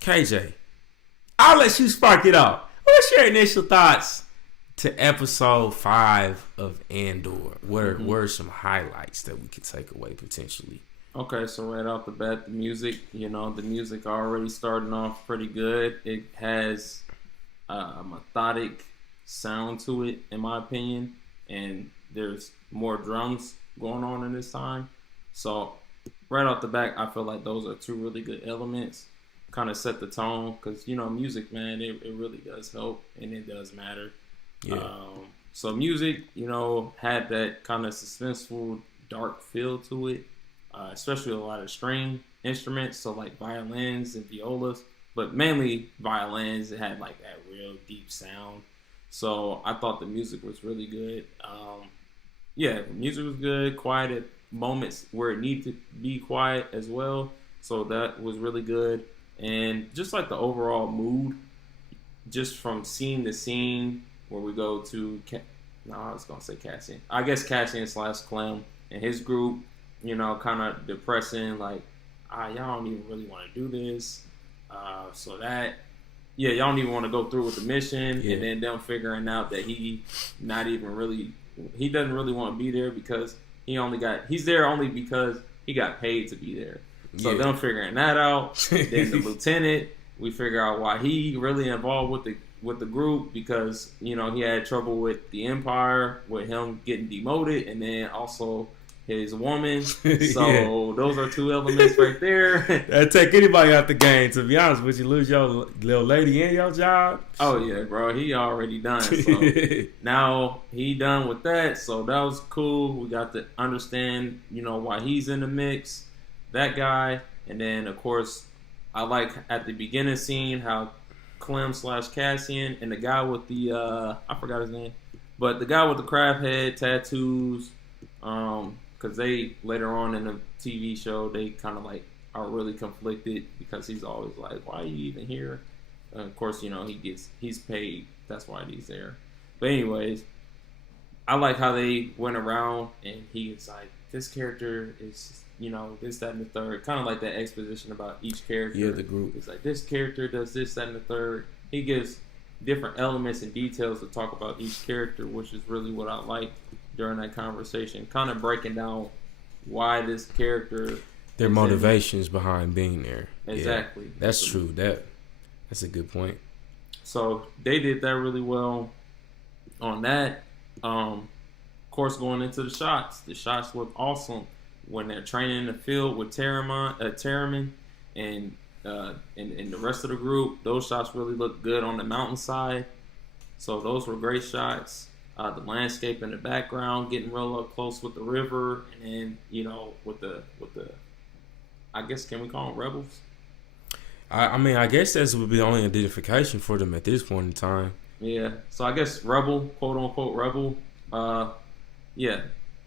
KJ, I'll let you spark it off. What's your initial thoughts to episode 5 of Andor? What are some highlights that we could take away potentially? Okay, so right off the bat, the music, the music already starting off pretty good. It has a methodic sound to it, in my opinion, and there's more drums going on in this time. So right off the bat, I feel like those are two really good elements. Kind of set the tone, because music, man, it really does help, and it does matter. Yeah. So music, had that kind of suspenseful, dark feel to it, especially a lot of string instruments, so like violins and violas, but mainly violins. It had like that real deep sound. So I thought the music was really good. The music was good, quiet at moments where it needed to be quiet as well. So that was really good. And just like the overall mood, just from scene to scene, where we go to, I was going to say Cassian. I guess Cassian / Clem and his group, kind of depressing, like, y'all don't even really want to do this. Y'all don't even want to go through with the mission. Yeah. And then them figuring out that he doesn't really want to be there because he's there only because he got paid to be there. So them figuring that out. Then the lieutenant, we figure out why he really involved with the group, because he had trouble with the Empire, with him getting demoted, and then also his woman. So those are two elements right there. That'd take anybody out the game, to be honest with you. Lose your little lady and your job. Oh yeah, bro, he already done. So now he done with that. So that was cool. We got to understand why he's in the mix, that guy. And then of course I like at the beginning scene how Clem / Cassian and the guy with the I forgot his name, but the guy with the crab head tattoos, because they later on in the TV show they kind of like are really conflicted, because he's always like, why are you even here? And of course he's paid, that's why he's there. But anyways, I like how they went around and he was like, this character is this, that, and the third. Kind of like that exposition about each character. Yeah, the group. It's like, this character does this, that, and the third. He gives different elements and details to talk about each character, which is really what I liked during that conversation. Kind of breaking down why this character... Their motivations behind being there. Exactly. Yeah, that's true. That's a good point. So they did that really well on that. Of course, going into the shots look awesome. When they're training in the field with Terraman and the rest of the group, those shots really look good on the mountainside. So those were great shots. The landscape in the background, getting real up close with the river, and then with the I guess, can we call them rebels? I guess that would be the only identification for them at this point in time. Yeah. So I guess rebel, quote unquote rebel. Yeah.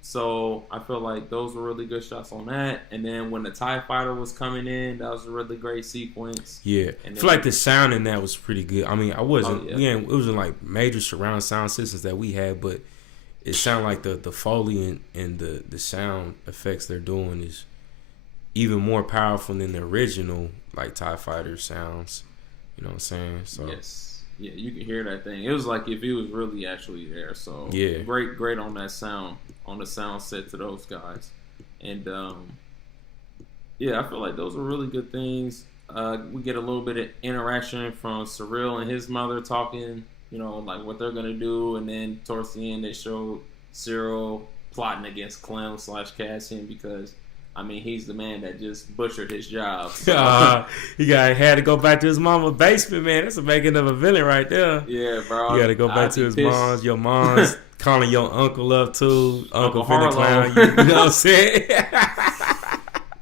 So I feel like those were really good shots on that. And then when the TIE fighter was coming in, that was a really great sequence. Yeah. I feel like the sound in that was pretty good. I mean, it wasn't like major surround sound systems that we had, but it sounded like the Foley and the sound effects they're doing is even more powerful than the original like TIE fighter sounds. You know what I'm saying? So yes. Yeah, you can hear that thing. It was like if he was really actually there. So yeah, great on that sound, on the sound set to those guys. And I feel like those are really good things. We get a little bit of interaction from Cyril and his mother talking, like what they're gonna do, and then towards the end they showed Cyril plotting against Clem / Cassian, because he's the man that just butchered his job. So. He had to go back to his mama's basement, man. That's a making of a villain right there. Yeah, bro. You got to go back to his mom's. Your mom's calling your uncle up too. Uncle finna clown you. You know what I'm saying?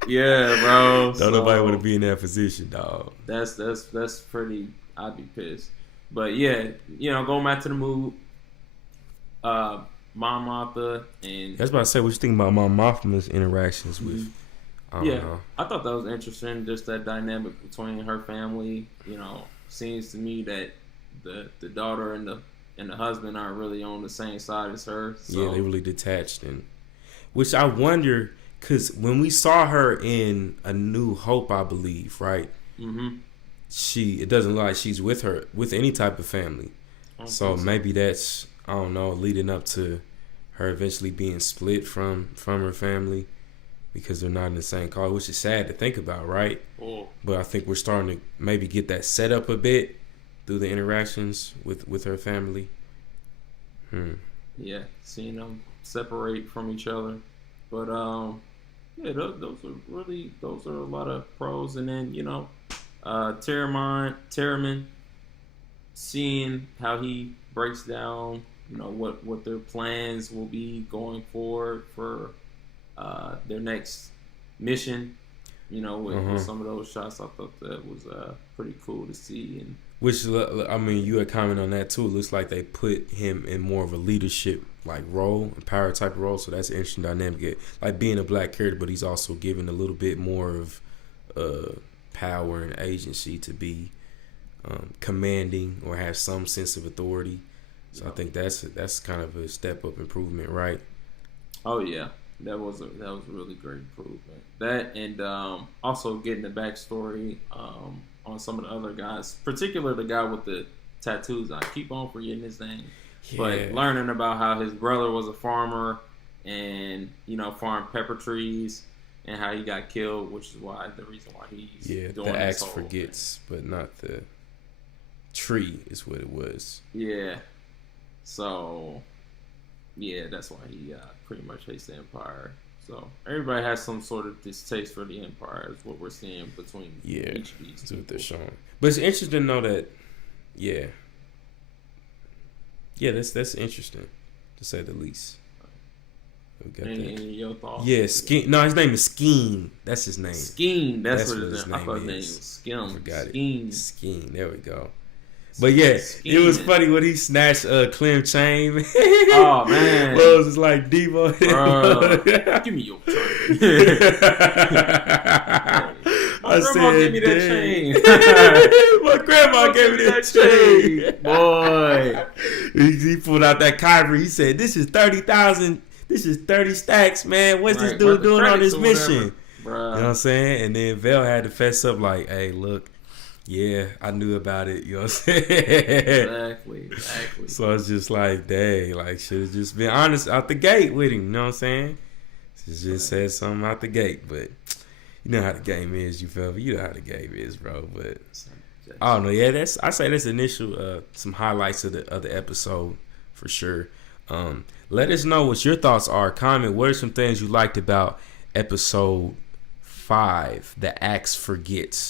Yeah, bro. Don't nobody want to be in that position, dog. That's pretty. I'd be pissed. But yeah, going back to the mood. Mom Martha and... I was about to say, what you think about Mom Martha's interactions with... I don't know. I thought that was interesting, just that dynamic between her family. Seems to me that the daughter and the husband aren't really on the same side as her. So. Yeah, they really detached. Which I wonder, because when we saw her in A New Hope, I believe, right? it doesn't look like she's with any type of family. So maybe that's, I don't know, leading up to her eventually being split from her family because they're not in the same car, which is sad to think about, right? But I think we're starting to maybe get that set up a bit through the interactions with her family. Yeah, seeing them separate from each other. But yeah, those are a lot of pros. And then, you know, Terraman, seeing how he breaks down, you know, what their plans will be going forward for their next mission. You know, with some of those shots, I thought that was pretty cool to see. And which, I mean, you had comment on that too. It looks like they put him in more of a leadership like role, a power type of role. So that's an interesting dynamic. Like being a black character, but he's also given a little bit more of power and agency to be commanding or have some sense of authority. So I think that's kind of a step up improvement, right? Oh yeah, that was a really great improvement. That and also getting the backstory on some of the other guys, particularly the guy with the tattoos. I keep on forgetting his name, but learning about how his brother was a farmer and, you know, farmed pepper trees, and how he got killed, which is the reason why he's doing the axe forgets, but not the tree is what it was. Yeah. So, yeah, that's why he pretty much hates the Empire. So everybody has some sort of distaste for the Empire, is what we're seeing between each of these. That's what they're showing. But it's interesting to know that, that's interesting to say the least. We got any your thoughts? Yeah, Skeen. No, his name is Skeen. That's his name. Skeen. That's what his name is. I thought his name was Skim. Forgot Skeen. it. Skeen. There we go. But yeah, it was funny when he snatched Clem chain. Oh man, bro, it was just like Devo. Give me your chain. My grandma gave me that chain. My grandma gave me that chain. Boy, he pulled out that Kyrie. He said, "This is 30,000. This is 30 stacks, man. What's this dude doing on this mission?" You know what I'm saying? And then Vel had to fess up like, "Hey, look. Yeah, I knew about it." You know what I'm saying? Exactly. So it's just like, dang, like, should have just been honest out the gate with him. You know what I'm saying? Just said something out the gate. But you know how the game is, you feel me? You know how the game is, bro. But I don't know. Yeah, I say that's initial some highlights of the episode for sure. Let us know what your thoughts are. Comment. What are some things you liked about episode 5, The Axe Forgets?